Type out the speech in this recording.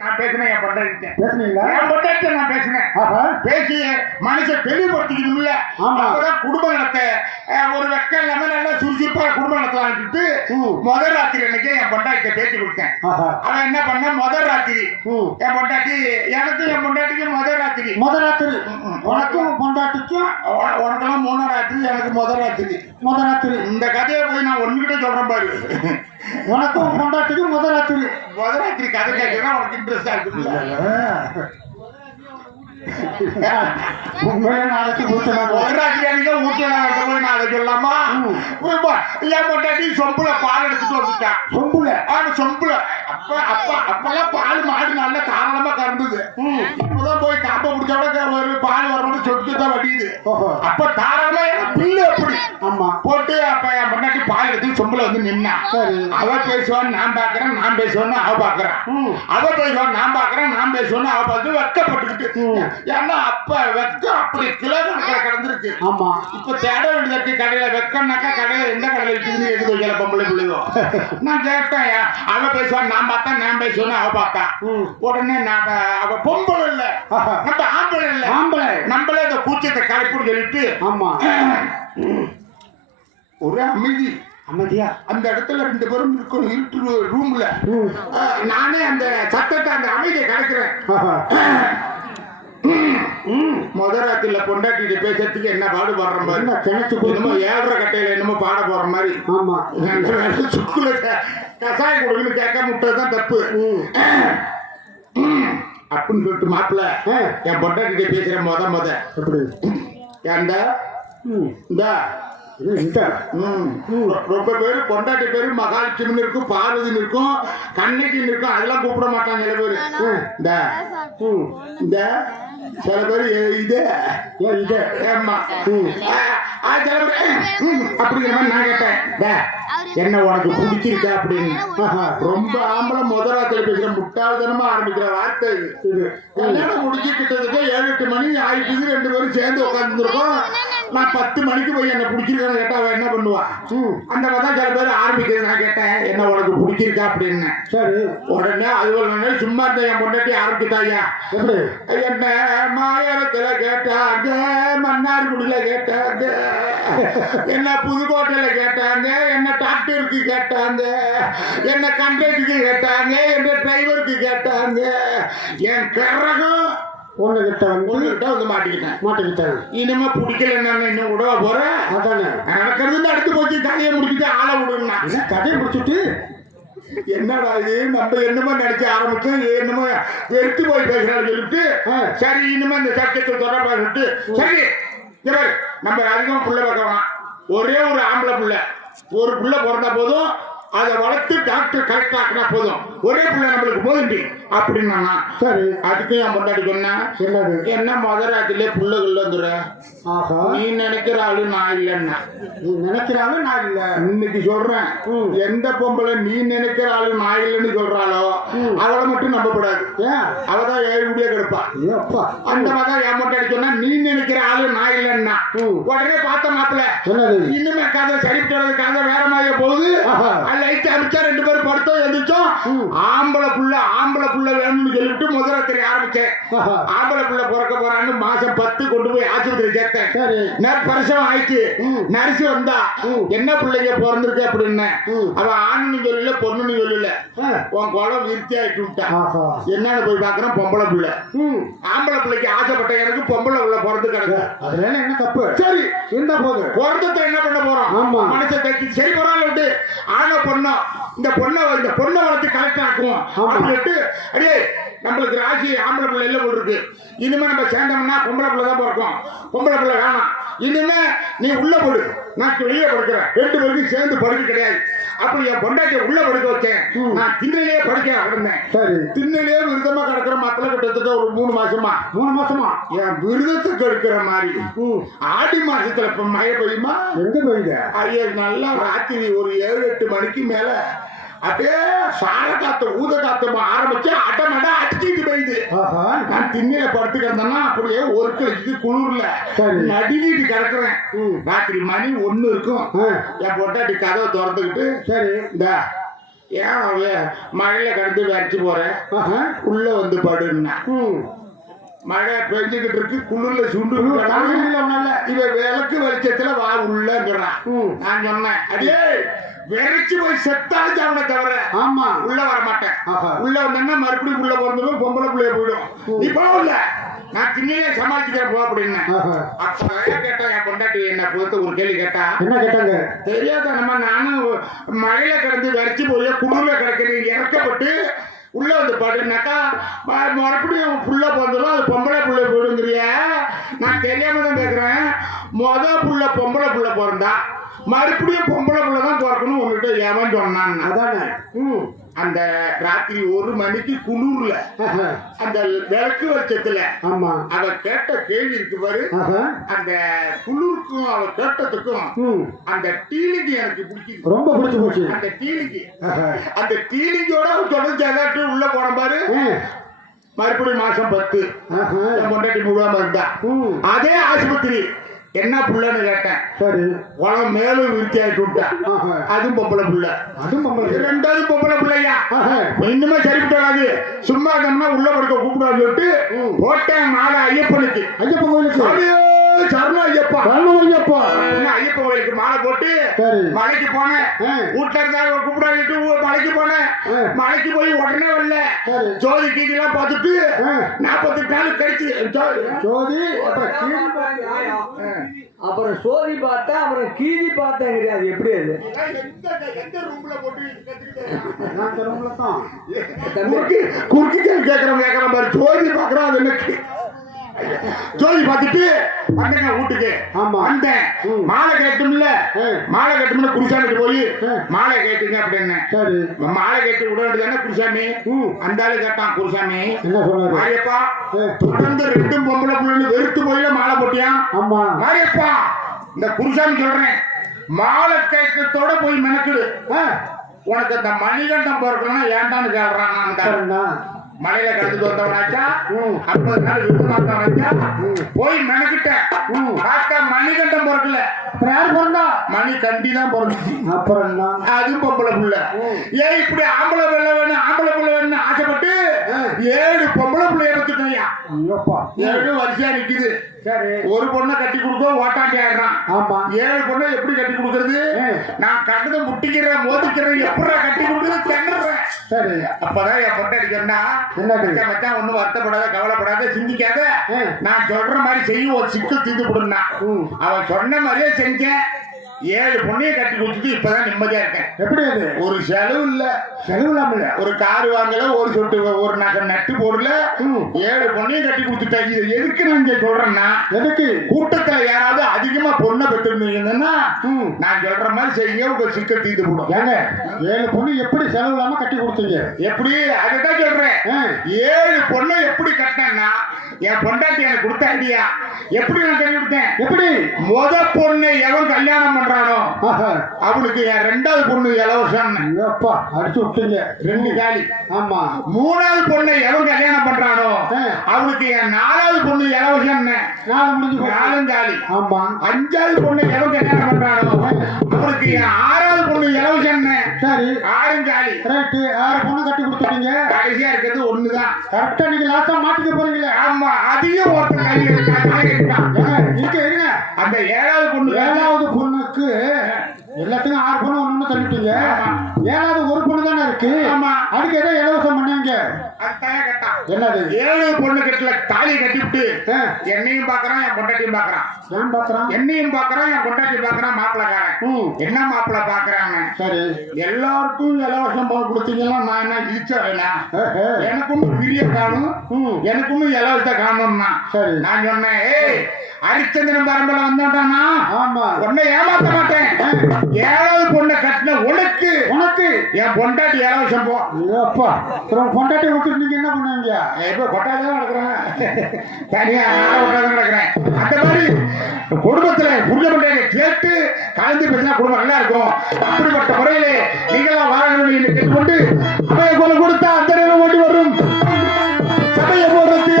நான் பேசினேன் என் பொண்டாட்டிட்ட. பேசுனீங்களா? என் பொண்டாட்டிட்ட நான் பேசினேன். பேசி மனுஷன் தெளிவுபடுத்திக்கணும்ல. அப்பதான் குடும்ப நடத்த ஒரு வெக்கம் இல்லாம நல்லா சுறுசுறுப்பா குடும்ப நடத்தலான்ட்டு முதல் ராத்திரி அன்னைக்கு என் பொண்டாட்டிட்ட பேசி கொடுத்தேன். அவன் என்ன பண்ண முதல் ராத்திரி என் பொண்டாட்டி எனக்கும் என் பொண்டாட்டிக்கும் முதல் ராத்திரி உனக்கும் பொண்டாட்டிக்கும் உனக்கெல்லாம் மூணாம் ராத்திரி எனக்கு முதல் ராத்திரி இந்த கதையை போய் நான் ஒண்ணுகிட்ட சொல்றேன் பாரு. உனக்கும் பொண்டாட்டிக்கும் முதல் ராத்திரி கதை கேட்கறா உனக்கு இன்ட்ரெஸ்டா இருக்கு. நாளைக்கு சொல்லாமா என் பொண்டாட்டி சொம்புல பால் எடுத்துட்டு வந்துட்டான். சொம்புல அப்பெல்லாம் பால் மாடு நல்லா தாராளமா கறந்தது. இப்பதான் போய் காப்ப முடிச்சோட ஒரு பால் வரணும் சொட்டுதான் வடியுது. அப்ப தாராளமா பில்லு அப்படி போட்டு அப்ப என் பொண்டாட்டி பால் எடுத்து சொம்புல வந்து நின்னா. அவ பேசுவான்னு நான் பாக்குறேன், நான் பேசுவேன்னு அவ பாக்குறான். அவ பேசுவான்னு நான் பாக்குறேன், நான் பேசுவேன்னு அவ பார்த்து வெக்கப்பட்டுக்கிட்டு. ஏன்னா அப்ப வெக்கம் அப்படி கிலோமீட்டர் கிடந்திருக்கு. இப்ப தேட வேண்டியது கடையில வெக்கம்னாக்கா கடையில எந்த கடையில இருக்குதுன்னு எது வைக்கல பொம்பளை பிள்ளையோ. நான் கேட்டேன் அவ பேசுவான் நான் பார்த்தா நான் பேசுவேன்னு அவ பார்த்தா. உடனே நான் அவ பொம்பளை இல்ல நம்ம ஆம்பளை இல்ல நம்மளே இந்த கூச்சத்தை கலைப்புன்னு சொல்லிட்டு ஒரு அமைதியா அந்த இடத்துல ரெண்டு பேரும் இருக்கும் இருட்டு ரூம்ல. நானே அந்த சத்தத்தை அந்த அமைதியை கலைக்கிறேன். முதராத்திரில பொண்டாட்டிட்டு பேசுறதுக்கு என்ன பாடு பாடுற மாதிரி என்னமோ 7.5 கட்டையில என்னமோ பாட போற மாதிரி. சுக்குல கசாயம் கொடுக்கணும் கேட்க முட்டதான் தப்பு அப்படின்னு சொல்லிட்டு மாப்பிள்ள என் பொண்டாட்டிட்ட பேசுற முத ஏண்டா ரொம்ப பேரு பொண்டாட்டி பேரு மகாலட்சுமி இருக்கும், பார்வதினு இருக்கும், கண்ணகின்னு இருக்கும். அதெல்லாம் கூப்பிட மாட்டாங்க சில பேரு. இந்த சில பேரு ஏமா அப்படிங்கிற மாதிரி நான் கேட்டேன் என்ன உனக்கு பிடிச்சிருக்கா அப்படின்னு. ரொம்ப ஆம்பளை முதலாத்துல பேசுற முட்டாள்தனமா ஆரம்பிக்கிற வார்த்தை இது. கல்யாணம் முடிச்சு கிட்டத்தட்ட 7-8 மணி ஆயிடுச்சு. ரெண்டு பேரும் சேர்ந்து உட்காந்துருக்கோம். நான் 10 மணிக்கு போய் என்ன பிடிச்சிருக்கான்னு கேட்டா அவன் என்ன பண்ணுவான். அந்த மாதிரி தான் சில பேர் ஆரம்பிக்கிறது. நான் கேட்டேன் என்ன உனக்கு பிடிச்சிருக்கா அப்படின்னு. சரி உடனே அது சும்மா இருந்த என் பொண்டாட்டி ஆரம்பித்தாயா என்ன மாயத்துல கேட்டாங்க, மன்னார்குடியில கேட்டாங்க, என்ன புதுக்கோட்டையில கேட்டாங்க, என்ன டாக்டருக்கு கேட்டாங்க, என்ன கண்டக்டருக்கு கேட்டாங்க, என்ன டிரைவருக்கு கேட்டாங்க. என் கரகம் ஒண்ணுகிட்ட வந்து மாட்டிக்கிட்டேன். இனிமே பிடிக்கல இன்னும் விடவா போறேன். அதானே நடக்கிறது அடுத்து போச்சு. கதையை முடிச்சுட்டு ஆளை விடுனா கதையை முடிச்சுட்டு என்னடா இது நம்ம என்னமோ நினைச்ச ஆரம்பிச்சோம். என்னமோ வெறுத்து போய் பேசுறான்னு சொல்லிட்டு சரி இனிமே இந்த சட்டத்தை தொடர்பாட்டு சரி நம்ம அதிகமா புள்ள பார்க்கலாம். ஒரே ஒரு ஆம்பளை புள்ள, ஒரு புள்ள பிறந்தா போதும், அதை வளர்த்து டாக்டர் கரெக்டா ஆக்கினா போதும். ஒரே பிள்ளை நம்மளுக்கு போதுண்டி அப்படின்னா சரி. அதுக்கு என் பொண்டாட்டி சொன்னா என்ன முதராத்திலே புள்ளைகள் வந்துடுற நீ நினைக்கிற ஆளு நான் இல்லைன்னா. நீ நினைக்கிற ஆளு நான் இல்ல. இன்னைக்கு சொல்றேன் எந்த பொம்பளை நீ நினைக்கிற ஆளு நான் இல்லைன்னு சொல்றாளோ அவளை மட்டும் நம்பக்கூடாது. அவதான் 7 முடிய கிடப்பா. அந்த மாதிரி என் பொண்டாட்டி சொன்னா நீ நினைக்கிற ஆளு நான் இல்லைன்னா உடனே பார்த்த மாப்பிள்ள இன்னுமே கதை சரிப்பட்டு கதை வேற மாதிரியே போகுது. லைட் அடிச்சா 2 பேரும் படுத்தோம் எந்திரிச்சோம். ஆம்பளை புள்ள வேணும்னு சொல்லிட்டு முதலாத்திரி ஆரம்பிச்சேன். ஆம்பளை புள்ள பிறக்க போறான்னு மாசம் 10 கொண்டு போய் ஆஸ்பத்திரி சேர்த்தேன். பரிசம் ஆயிடுச்சு. நரிசு வந்தா என்ன பிள்ளைங்க பிறந்திருக்கு அப்படின்னு. அவ ஆணுன்னு சொல்லல பொண்ணுன்னு சொல்லல. உன் குளம் விருத்தி ஆயிட்டு விட்டா. என்னன்னு போய் பாக்குறேன் பொம்பளை பிள்ளை. ஆம்பளை பிள்ளைக்கு ஆசைப்பட்ட எனக்கு பொம்பளை பிள்ளை பிறந்து கிடக்கு. அதுல என்ன தப்பு? சரி இருந்தா போதும். பிறந்தத்தை என்ன பண்ண போறோம்? மனசை தட்டி சரி போறான்னு விட்டு ஆன பொண்ணா இந்த பொண்ணை வளர்த்து கரெக்ட் ஆக்குவோம் அப்படின்ட்டு அடே நம்மளுக்கு ராசி ஆம்பளை பிள்ளை எல்லாம் போட்டுருக்கு. இனிமே நம்ம சேர்ந்தோம்னா பொம்பளை பிள்ளை தான் பிறக்கும். பொம்பளை பிள்ளை வேணாம். இனிமே நீ உள்ள போடு, நான் வெளியே படுக்கிறேன். 2 பேருக்கும் சேர்ந்து படுக்க கிடையாது. அப்படி என் பொண்டாட்டிய உள்ள படுக்க வச்சேன். நான் திண்ணையிலேயே படுக்க கிடந்தேன். சரி திண்ணையிலேயே விருதமா கிடக்கிற மக்கள் கிட்டத்தட்ட ஒரு 3 மாசமா என் விருதத்துக்கு எடுக்கிற மாதிரி. ஆடி மாசத்துல இப்ப மழை பெய்யுமா? எங்க பெய்யுங்க ஐயா நல்லா ராத்திரி ஒரு 7-8 மணிக்கு மேல அப்படியே சார காத்து ஊத காத்து ஆரம்பிச்சு அடமட அடிச்சுட்டு போயிடுது. நான் திண்ணையில படுத்து கிடந்தேன்னா அப்படியே ஒரு கழிச்சு குளிர்ல நடுவிட்டு கிடக்குறேன். ராத்திரி மணி 1 இருக்கும். என் பொண்டாட்டி கதவை திறந்துக்கிட்டு சரி இந்த ஏன் அவன் மழையில கடந்து வரைச்சு போறேன் ஆஹா. உள்ள வந்து படுன்னா ம். மழை பெஞ்சுக்கிட்டு இருக்கு குளிர்ல சுண்டு தாங்கல ஒண்ணால. இவன் விளக்கு வெளிச்சத்துல வா உள்ளங்கிறான் ம். நான் சொன்னேன் அடே வெறிச்சு போய் செத்தாச்சு அவனை தவிர ஆமா. உள்ள வர மாட்டேன் ஆஹா. உள்ள வந்தேன்னா மறுபடியும் உள்ள பிறந்துடும் பொம்பளை பிள்ளைய போயிடும் நீ போகல நான் திண்ணையே சமாளிச்சுக்கிறேன் போ அப்படின்னு ஆஹா. அப்ப கேட்டேன் என் பொண்டாட்டி என்ன பொறுத்து ஒரு கேள்வி கேட்டா என்ன கேட்டாங்க? தெரியாத நம்ம நானும் மழையில கிடந்து வரைச்சு போய் குளிர்ல கிடக்குறீங்க இறக்கப்பட்டு உள்ள வந்து பாடுனாக்கா மறுபடியும் புள்ள பிறந்துடும் அது பொம்பளை புள்ள போயிடுங்கிறிய நான் தெரியாம தான் கேட்குறேன் புள்ள பொம்பளை புள்ள பிறந்தா மறுபடியும் பொம்பளை புள்ள தான் பிறக்கணும் உங்ககிட்ட ஏமான்னு சொன்னான் அதானே. ம். அந்த ராத்திரி 1 மணிக்கு குளூர்ல ஆஹா. அந்த விளக்கு வெளிச்சத்துல ஆமா. அவ கேட்ட கேள்வி இருக்கு பாரு ஆஹா. அந்த குளிருக்கும் அவ கேட்டதுக்கும் ம். அந்த டீலிக்கு எனக்கு பிடிக்குது ரொம்ப பிடிச்சு போச்சு. அந்த டீலிக்கு ஆஹா. அந்த டீலிங்கோட தொடர்ந்து ஏதாட்டும் உள்ள போன பாரு ம். மறுபடியும் மாசம் 10 ஆஹா. என் பொண்டாட்டி முழுவாம இருந்தா ம். அதே ஆஸ்பத்திரி என்ன புள்ளன்னு கேட்டேன் சரி. உலம் மேலும் விருத்தி ஆயிட்டு விட்டா ஆஹா. அதுவும் பொம்பளை புள்ள அதுவும் பொம்பளை. ரெண்டாவது பொம்பளை பிள்ளையா ஆஹா. இன்னுமே சரிப்பட்டாது சும்மா இருந்தோம்னா உள்ள படுக்க கூப்பிடாது சொல்லிட்டு போட்டேன் மாலை ஐயப்பனுக்கு ஐயப்பன் கோயிலுக்கு. அப்படியே சரண ஐயப்பா சரணம் ஐயப்பா. ஐயப்பன் கோயிலுக்கு மாலை போட்டு சரி. மலைக்கு போனேன் ஆ. வீட்டுல இருந்தா கூப்பிடாது மலைக்கு போனேன் ஆ. மலைக்கு போய் உடனே வரல சரி. ஜோதி கீதிலாம் பார்த்துட்டு ஆ. 48 நாள் கழிச்சு ஜோதி அப்புறம் கீழ் அப்புறம் சோதி பார்த்தேன் அப்புறம் கீதி பார்த்தேன் அது எப்படி அது எந்த ரூம்ல போட்டு நான் தரும்ல தான். குறுக்கி கேட்கறோம் பாரு ஜோதி பாக்குறோம் அது என்ன ஜோதி பார்த்துட்டு வந்தேங்க வீட்டுக்கு ஆமா. வந்தேன் ம். மாலை கேட்டும்ல மாலை கேட்டும்ல குருசாமிட்டு போய் மாலை கேட்டுங்க அப்படின்னு சரி. மாலை கேட்டு விட வேண்டியதானே குருசாமி ம். அந்த ஆளு கேட்டான் குருசாமி என்ன சொன்னாரு? மாரியப்பா தொடர்ந்து 2 பொம்பளை பிள்ளைன்னு வெறுத்து போயில மாலை போட்டியான் ஆமா. மாரியப்பா இந்த குருசாமி சொல்றேன் மாலை கேட்கத்தோட போய் மெனக்குடு ஆ. உனக்கு இந்த மணிகண்டம் பிறக்கணும்னா ஏன்டான்னு கேள்றான் நான் சரிண்ணா. மலையில கடந்துட்டு வந்தவனாச்சா ம். 50 நாள் விருதுமாத்தவனாச்சா போய் மெனக்கிட்டேன் ம். பார்த்தா மணிகண்டம் பிறக்கல அப்புறம் யார் பிறந்தா? மணி கண்டி தான் பிறந்துச்சு அப்புறம் என்ன? அது பொம்பளை புள்ள ஏன் இப்படி ஆம்பளை பிள்ளை வேணும் ஆம்பளை பிள்ளை வேணும்னு ஆசைப்பட்டு 7 பொம்பளை பிள்ளை எடுத்துட்டோம்யா ஐயோப்பா. 7 வரிசையா நிக்குது சரி. ஒரு பொண்ணை கட்டி கொடுக்க ஓட்டாண்டி ஆடுறான் ஆமா. 7 பொண்ணை எப்படி கட்டி கொடுக்கறது நான் கண்டதை முட்டிக்கிறேன் மோதிக்கிறேன் எப்படா கட்டி கொடுக்கறது திணறேன் சரி. அப்பதான் என் பொட்டாடி சொன்னா என்னது? மச்சான் ஒண்ணும் வருத்தப்படாத கவலைப்படாத சிந்திக்காத ஆ. நான் சொல்ற மாதிரி செய்யும் ஒரு சிக்கல் தீர்ந்து கொடுனா ம். அவன் சொன்ன மாதிரியே செஞ்சேன் 7 பொண்ணையை கட்டி கொடுத்துட்டு இப்பதான் நிம்மதியா இருக்கேன் எப்படி அது? ஒரு செலவு இல்ல செலவு இல்லாமல. ஒரு கார் வாங்கல ஒரு சொட்டு ஒரு நகை நட்டு போடல ம். 7 பொண்ணையும் கட்டி கொடுத்துட்டாங்க இது எதுக்கு நான் இங்க சொல்றேன்னா எதுக்கு? கூட்டத்துல யாராவது அதிகமா பொண்ணை பெற்றிருந்தீங்கன்னா ம். நான் சொல்ற மாதிரி செய்ய உங்க சிக்கல் தீர்ந்து போடும் ஏங்க 7 பொண்ணு எப்படி செலவு இல்லாம கட்டி கொடுத்தீங்க? எப்படி அதுதான் சொல்றேன் ஆ. 7 பொண்ணை எப்படி கட்டினேன்னா என் பொண்டாட்டி எனக்கு கொடுத்த ஐடியா எப்படி நான் கட்டி கொடுத்தேன் எப்படி? முத பொண்ணை எவன் கல்யாணம் பண்றானோ ஆஹா. அவனுக்கு என் 2வது பொண்ணு இலவசம் ஐயோப்பா அடிச்சு விட்டீங்க. 2 காலி ஆமா. 3வது பொண்ணை எவன் கல்யாணம் பண்றானோ அவனுக்கு என் 4வது பொண்ணு இலவசம் 4 முடிஞ்சு போச்சு. 4 காலி ஆமா. 5வது பொண்ணை எவன் கல்யாணம் பண்றானோ அவனுக்கு என் 6வது பொண்ணு இலவசம் சரி. 6 காலி ரைட்டு. 6 பொண்ணு கட்டி கொடுத்துட்டீங்க. கடைசியா இருக்கிறது ஒண்ணுதான் கரெக்டா நீங்க லாஸ்டா மாட்டிக்க போறீங்களே. ஆமா அதையும் ஒருத்தன் கையில் இருக்கான் இருக்க இருங்க. அந்த 7வது பொண்ணு 7வது பொண்ணுக்கு எல்லாத்துக்கும் 6 பொண்ணு ஒண்ணு தள்ளிட்டீங்க. 7வது ஒரு பொண்ணு தானே இருக்கு. ஆமா. அதுக்கு ஏதோ இலவசம் பண்ணீங்க. அத்தையா கட்டான் என்னது? 7 பொண்ணு கட்டல தாலி கட்டிவிட்டு ஆ. என்னையும் பாக்குறான் என் பொண்டாட்டியும் பாக்குறான் ஏன் பாக்குறான்? என்னையும் பாக்குறான் என் பொண்டாட்டி பாக்குறான் மாப்பிள்ளக்காரன் ம். என்ன மாப்பிள்ள பாக்குறாங்க சரி. எல்லாருக்கும் இலவசம் போய் கொடுத்தீங்கன்னா நான் என்ன இழிச்ச வேணா ஏஹே. எனக்கும் பிரிய காணும் ம். எனக்கும் இலவசத்தை காணும்னா சரி. நான் சொன்னேன் ஏய் ஹரிச்சந்திரன் பரம்பரை வந்தாட்டானா ஆமா. உன்னை ஏமாத்த மாட்டேன் 7வது பொண்ணை கட்டின உனக்கு உனக்கு என் பொண்டாட்டி இலவசம் போ அப்பா அப்புறம் பொண்டாட்டி விட்டு நீங்க என்ன பண்ணுவீங்க? இப்ப கொட்டாதான் நடக்கிறேன் தனியா கொட்டாதான் நடக்கிறேன் அந்த மாதிரி குடும்பத்துல புரிஞ்ச பொண்டாட்டி கேட்டு கலந்து பேசினா குடும்பம் நல்லா இருக்கும் அப்படிப்பட்ட முறையிலே நீங்களாம் வாழணும் என்று கேட்டுக்கொண்டு அவையை கொலை கொடுத்தா அந்த நேரம் ஓடி வரும் சபையை போடுறது